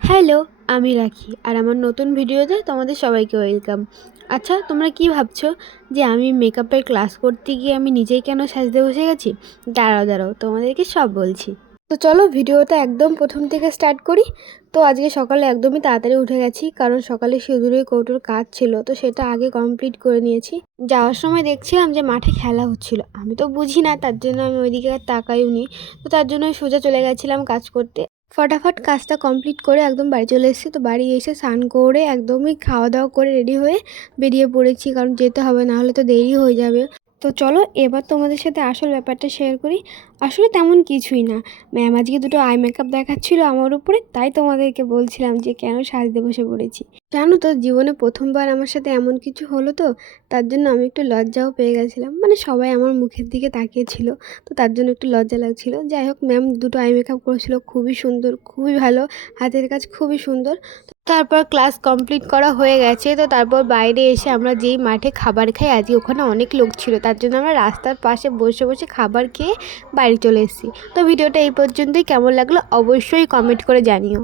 Hello, আমি রাখি আর আমার নতুন ভিডিওতে তোমাদের সবাইকে ওয়েলকাম। আচ্ছা, তোমরা কি ভাবছো যে আমি মেকআপের ক্লাস করতে গিয়ে আমি নিজেই কেন সাজতে বসে গেছি? দাঁড়াও তোমাদেরকে সব বলছি। তো চলো ভিডিওটা একদম প্রথম থেকে স্টার্ট করি। তো আজকে সকালে একদমই তাড়াতাড়ি উঠে গেছি, কারণ সকালে সিঁদুরের কৌটোর কাজ ছিল, তো সেটা আগে কমপ্লিট করে নিয়েছি। যাওয়ার সময় দেখছিলাম যে মাঠে খেলা হচ্ছিল, আমি তো বুঝি না, তার জন্য আমি ওইদিকে আর তাকাইনি। তো তার জন্য সোজা চলে গেছিলাম কাজ করতে। ফটাফট কাজটা কমপ্লিট করে একদম বাড়ি চলে এসেছি। তো বাড়ি এসে স্নান করে একদমই খাওয়া দাওয়া করে রেডি হয়ে বেরিয়ে পড়েছি, কারণ যেতে হবে, না হলে তো দেরি হয়ে যাবে। তো চলো এবার তোমাদের সাথে আসল ব্যাপারটা শেয়ার করি। আসলে তেমন কিছুই না, ম্যাম আজকে দুটো আই মেকআপ দেখাচ্ছিল আমার উপরে, তাই তোমাদেরকে বলছিলাম যে কেন সাজতে বসে পড়েছি। জানো তো, জীবনে প্রথমবার আমার সাথে এমন কিছু হলো, তো তার জন্য আমি একটু লজ্জাও পেয়ে গেছিলাম। মানে সবাই আমার মুখের দিকে তাকিয়েছিল, তো তার জন্য একটু লজ্জা লাগছিল। যাই হোক, ম্যাম দুটো আই মেকআপ করেছিল, খুবই সুন্দর, খুবই ভালো, হাতের কাজ খুবই সুন্দর। তারপর ক্লাস কমপ্লিট করা হয়ে গেছে। তো তারপর বাইরে এসে আমরা যেই মাঠে খাবার খাই, আজকে ওখানে অনেক লোক ছিল, তার জন্য আমরা রাস্তার পাশে বসে বসে খাবার খেয়ে বাড়ি চলে এসেছি। তো ভিডিওটা এই পর্যন্তই। কেমন লাগলো অবশ্যই কমেন্ট করে জানিও।